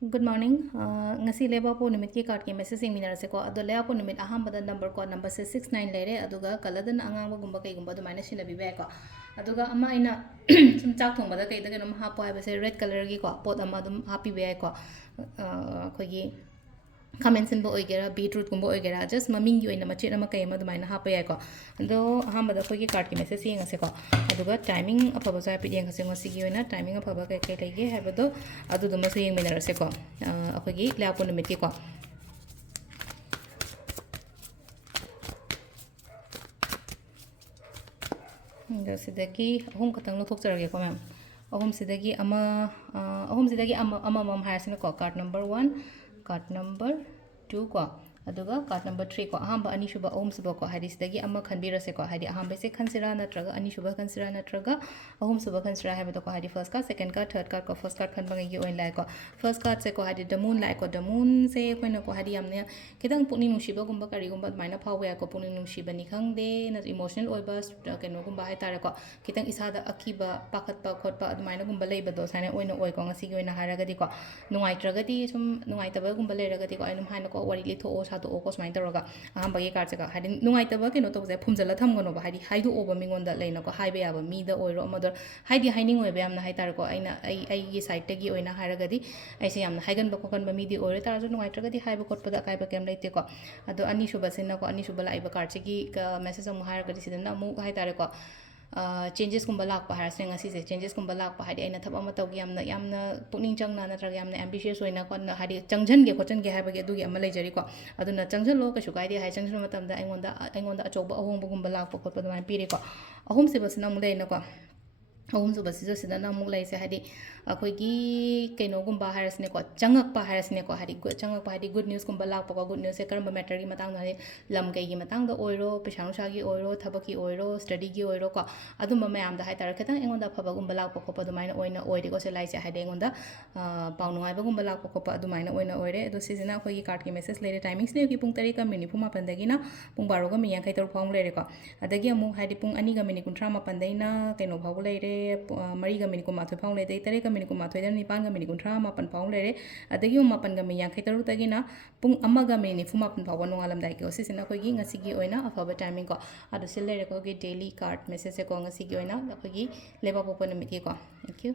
Good morning. Ngasi leba po numit ki card ki message ing minara se ko ado leba po numit aham bada number se 69 lere aduga kaladan angang ba gumba kai gumba dumai na sina bibe ko aduga ama ina sum chak thong bada kai da ganum ha po ai se red color gi ko pot ama dum happy be ko ko gi comment sin bo oigera beetroot gumba oigera just maming gi oina machi na kai ma dumai na ha po ai ko ado aham bada ko gi card ki message ing ase ko aduga timing afaba sa pi yeng ase ngasi gi oina timing afaba kai kai lege habado adu dum so yeng minara se ko ꯑꯩꯈꯣꯏꯒꯤ ꯂꯩꯕꯥꯛꯄꯣꯛ ꯅꯨꯃꯤꯠꯀꯤꯀꯣ ꯁꯤꯗꯒꯤ ꯑꯍꯨꯝ ꯈꯛꯇꯪ ꯂꯧꯊꯣꯛꯆꯔꯒꯦꯀꯣ ꯃꯦꯝ ꯑꯍꯨꯝꯁꯤꯗꯒꯤ ꯑꯃꯃꯝ ꯍꯥꯏꯔꯁꯤꯅꯀꯣ card number 1 card number 2 ꯀꯣ ꯑꯗꯨꯒ card number 3 ꯀꯣ ꯑꯍꯥꯟꯕ ꯑꯅꯤꯁꯨꯕ ꯑꯍꯨꯝꯁꯨꯕ ꯀꯣ ꯍꯥꯏꯗꯤ ꯁꯤꯗꯒꯤ ꯑꯃ ꯈꯟꯕꯤꯔꯁꯦꯀꯣ ꯍꯥꯏꯗꯤ ꯑꯍꯥꯟꯕꯁꯦ ꯈꯟꯁꯤꯔꯥ ꯅꯠꯇ꯭ꯔꯒ ꯑꯅꯤꯁꯨꯕ ꯈꯟꯁꯤꯔꯥ ꯅꯠꯇ꯭ꯔꯒ ꯑꯍꯨꯝꯁꯨꯕ ꯈꯟꯁꯤꯔꯥ ꯍꯥꯏꯕꯗꯣꯀꯣ ꯍꯥꯏꯗꯤ ꯐꯔꯁ ꯀꯥꯔꯠ ꯁꯦꯀꯦꯟ ꯀꯥꯔꯠ ꯊꯔꯠ ꯀꯥꯔꯠ ꯀꯣ ꯐꯔꯁ ꯀꯥꯔꯠ ꯈꯟꯕꯉꯩꯒꯤ ꯑꯣꯏꯅ ꯂꯥꯛꯑꯦꯀꯣ ꯐꯔꯁ ꯀꯥꯔꯠꯁꯦꯀꯣ ꯍꯥꯏꯗꯤ ꯗ ꯃꯨꯟ ꯂꯥꯛꯑꯦꯀꯣ ꯗ ꯃꯨꯟꯁꯦ ꯑꯩꯈꯣꯏꯅꯀꯣ ꯍꯥꯏꯗꯤ ꯌꯥꯝꯅ ꯈꯤꯇꯪ ꯄꯨꯛꯅꯤꯡ ꯅꯨꯡꯁꯤꯕꯒꯨꯝꯕ ꯀꯔꯤꯒꯨꯝꯕ ꯑꯗꯨꯃꯥꯏꯅ ꯐꯥꯎꯕ ꯌꯥꯏꯀꯣ ꯄꯨꯛꯅꯤꯡ ꯅꯨꯡꯁꯤꯕꯅꯤ ꯈꯪꯗꯦ ꯏꯃꯣꯁꯅꯦꯜ ꯑꯣꯏꯕ ꯀꯩꯅꯣꯒꯨꯝꯕ ꯍꯥꯏꯇꯥꯔꯦꯀꯣ ꯈꯤꯇꯪ ꯏꯁꯥꯗ ꯑꯀꯤꯕ ꯄꯥꯈꯠꯄ ꯈꯣꯠꯄ ꯑꯗꯨꯃꯥꯏꯅꯒꯨꯝꯕ ꯂꯩꯕꯗꯣ ꯁꯨꯃꯥꯏꯅ ꯑꯣꯏꯅ ꯑꯣꯏꯀꯣ ꯉꯁꯤꯒꯤ ꯑꯣꯏꯅ ꯍꯥꯏꯔꯒꯗꯤꯀꯣ ꯅꯨꯡꯉꯥꯏꯇ꯭ꯔꯒꯗꯤ ꯁꯨꯝ ꯅꯨꯡꯉꯥꯏꯇꯕꯒꯨꯝꯕ ꯂꯩꯔꯒꯗꯤꯀꯣ ꯑꯩ ꯑꯗꯨꯝ ꯍꯥꯏꯅꯀꯣ ꯋꯥꯔꯤ ꯂꯤꯊꯣꯛꯑꯣ ꯁꯥꯗꯣꯛꯑꯣꯀꯣ ꯁꯨꯃꯥꯏꯅ ꯇꯧꯔꯒ ꯑꯍꯥꯟꯕꯒꯤ ꯀꯥꯔꯠꯁꯦꯀꯣ ꯍꯥꯏꯗꯤ ꯅꯨꯡꯉꯥꯏꯇꯕ ꯀꯩꯅꯣ ꯇꯧꯕꯁꯦ ꯐꯨꯝꯖꯜꯂ ꯊꯝꯒꯅꯣꯕ ꯍꯥꯏꯗꯤ ꯍꯥꯏꯗꯣꯛꯑꯣꯕ ꯃꯤꯉꯣꯟꯗ ꯂꯩꯅꯀꯣ ꯍꯥꯏꯕ ꯌꯥꯕ ꯃꯤꯗ ꯑꯣꯏꯔꯣ ꯑꯃꯗ ꯍꯥꯏꯗꯤ ꯍꯥꯏꯅꯤꯡꯉꯣꯏꯕ ꯌꯥꯝꯅ ꯍꯥꯏꯇꯥꯔꯦꯀꯣ ꯑꯩꯒꯤ ꯁꯥꯏꯠꯇꯒꯤ ꯑꯣꯏꯅ ꯍꯥꯏꯔꯒꯗꯤ ꯑꯩꯁꯦ ꯌꯥꯝꯅ ꯍꯥꯏꯒꯟꯕ ꯈꯣꯠꯀꯟꯕ ꯃꯤꯗꯤ ꯑꯣꯏꯔ ꯇꯥꯔꯁꯨ ꯅꯨꯡꯉꯥꯏꯇ꯭ꯔꯒꯗꯤ ꯍꯥꯏꯕ ꯈꯣꯠꯄꯗ ꯑꯀꯥꯏꯕ ꯀꯩꯝ ꯂꯩꯇꯦꯀꯣ ꯑꯗꯣ ꯑꯅꯤꯁꯨꯕꯁꯤꯅꯀꯣ ꯑꯅꯤꯁꯨꯕ ꯂꯥꯛꯏꯕ ꯀꯥꯔꯠꯁꯤꯒꯤ ꯃꯦꯁꯦꯖ ꯑꯃꯨꯛ ꯍꯥꯏꯔꯒꯗꯤ ꯁꯤꯗꯅ ꯑꯃꯨꯛ ꯍꯥꯏꯇꯥꯔꯦꯀꯣ ꯆꯦꯟꯖꯦꯁꯀꯨꯝꯕ ꯂꯥꯛꯄ ꯍꯥꯏꯔꯁꯤꯅꯦ ꯉꯁꯤꯁꯦ ꯆꯦꯟꯖꯦꯁꯀꯨꯝꯕ ꯂꯥꯛꯄ ꯍꯥꯏꯗꯤ ꯑꯩꯅ ꯊꯕꯛ ꯑꯃ ꯇꯧꯒꯦ ꯌꯥꯝꯅ ꯄꯨꯛꯅꯤꯡ ꯆꯪꯅ ꯅꯠꯇ꯭ꯔꯒ ꯌꯥꯝꯅ ꯑꯦꯝꯕꯤꯁꯤꯌꯁ ꯑꯣꯏꯅ ꯍꯥꯏꯗꯤ ꯆꯪꯁꯤꯟꯒꯦ ꯈꯣꯠꯆꯟꯒꯦ ꯍꯥꯏꯕꯒꯤ ꯑꯗꯨꯒꯤ ꯑꯃ ꯂꯩꯖꯔꯤꯀꯣ ꯑꯗꯨꯅ ꯆꯪꯁꯤꯜꯂꯣ ꯀꯩꯁꯨ ꯀꯥꯏꯗꯦ ꯍꯥꯏ ꯆꯪꯁꯤꯟꯕ ꯃꯇꯝꯗ ꯑꯩꯉꯣꯟꯗ ꯑꯆꯧꯕ ꯑꯍꯣꯡꯕꯒꯨꯝꯕ ꯂꯥꯛꯄ ꯈꯣꯠꯄ ꯑꯗꯨꯃꯥꯏꯅ ꯄꯤꯔꯦꯀꯣ ꯑꯍꯨꯝꯁꯨꯕꯁꯤꯅ ꯑꯃꯨꯛ ꯂꯩꯅꯀꯣ ꯑꯍꯨꯝꯁꯨꯕꯁꯤꯁꯨ ꯁꯤꯗꯅ ꯑꯃꯨꯛ ꯂꯩꯁꯦ ꯍꯥꯏꯗꯤ ꯑꯩꯈꯣꯏꯒꯤ ꯀꯩꯅꯣꯒꯨꯝꯕ ꯍꯥꯏꯔꯁꯤꯅꯦꯀꯣ ꯆꯪꯉꯛꯄ ꯍꯥꯏꯔꯁꯤꯅꯦꯀꯣ ꯍꯥꯏꯗꯤ ꯆꯪꯉꯛꯄ ꯍꯥꯏꯗꯤ ꯒꯨꯗ ꯅ꯭ꯌꯨꯁꯀꯨꯝꯕ ꯂꯥꯛꯄꯀꯣ ꯒꯨꯗ ꯅ꯭ꯌꯨꯁꯁꯦ ꯀꯔꯝꯕ ꯃꯦꯇꯔꯒꯤ ꯃꯇꯥꯡꯗ ꯍꯥꯏꯗꯤ ꯂꯝ ꯀꯩꯒꯤ ꯃꯇꯥꯡꯗ ꯑꯣꯏꯔꯣ ꯄꯩꯁꯥ ꯅꯨꯡꯁꯥꯒꯤ ꯑꯣꯏꯔꯣ ꯊꯕꯛꯀꯤ ꯑꯣꯏꯔꯣ ꯁ꯭ꯇꯗꯤꯒꯤ ꯑꯣꯏꯔꯣ ꯀꯣ ꯑꯗꯨꯝꯕ ꯃꯌꯥꯝꯗ ꯍꯥꯏꯇꯥꯔꯦ ꯈꯤꯇꯪ ꯑꯩꯉꯣꯟꯗ ꯑꯐꯕꯒꯨꯝꯕ ꯂꯥꯛꯄ ꯈꯣꯠꯄ ꯑꯗꯨꯃꯥꯏꯅ ꯑꯣꯏꯅ ꯑꯣꯏꯔꯦꯀꯣ ꯁꯤ ꯂꯥꯏꯁꯦ ꯍꯥꯏꯗꯤ ꯑꯩꯉꯣꯟꯗ ꯄꯥꯎ ꯅꯨꯡꯉꯥꯏꯕꯒꯨꯝꯕ ꯂꯥꯛꯄ ꯈꯣꯠꯄ ꯑꯗꯨꯃꯥꯏꯅ ꯑꯣꯏꯅ ꯑꯣꯏꯔꯦ ꯑꯗꯣ ꯁꯤꯁꯤꯅ ꯑꯩꯈꯣꯏꯒꯤ ꯀꯥꯔꯠꯀꯤ ꯃꯦꯁꯦꯖ ꯂꯩꯔꯦ ꯇꯥꯏꯃꯤꯡꯁꯤꯅ ꯑꯌꯨꯛꯀꯤ ꯄꯨꯡ 8:44ꯗꯒꯤꯅ ꯄꯨꯡ 12:53 ꯐꯥꯎ ꯂꯩꯔꯦꯀꯣ ꯑꯗꯒꯤ ꯑꯃꯨꯛ ꯍꯥꯏꯗꯤ ꯄꯨꯡ 2:38ꯗꯩꯅ ꯀꯩꯅꯣ ꯐꯥꯎꯕ ꯂꯩꯔꯦ 4:18 ꯐꯥꯎ ꯂꯩꯔꯦ ꯑꯗꯩ 8:18ꯗꯩꯅ 9:38 ꯐꯥꯎ ꯂꯩꯔꯦ ꯑꯗꯒꯤ ꯑꯃꯨꯛ 8:53ꯗꯒꯤꯅ ꯄꯨꯡ 1:47 ꯐꯥꯎꯕ ꯅꯣꯡꯉꯥꯜꯂꯝꯗꯥꯏꯒꯤꯀꯣ ꯁꯤꯁꯤꯅ ꯑꯩꯈꯣꯏꯒꯤ ꯉꯁꯤꯒꯤ ꯑꯣꯏꯅ ꯑꯐꯕ ꯇꯥꯏꯃꯤꯡ ꯀꯣ ꯑꯗꯣ ꯁꯤ ꯂꯩꯔꯦꯀꯣ ꯑꯩꯈꯣꯏꯒꯤ ꯗꯦꯂꯤ ꯀꯥꯔꯠ ꯃꯦꯁꯦꯖꯁꯦꯀꯣ ꯉꯁꯤꯒꯤ ꯑꯣꯏꯅ ꯑꯩꯈꯣꯏꯒꯤ ꯂꯩꯕꯥꯛꯄꯣꯛꯄ ꯅꯨꯃꯤꯠꯀꯤꯀꯣ ꯊꯦꯡꯛ ꯌꯨ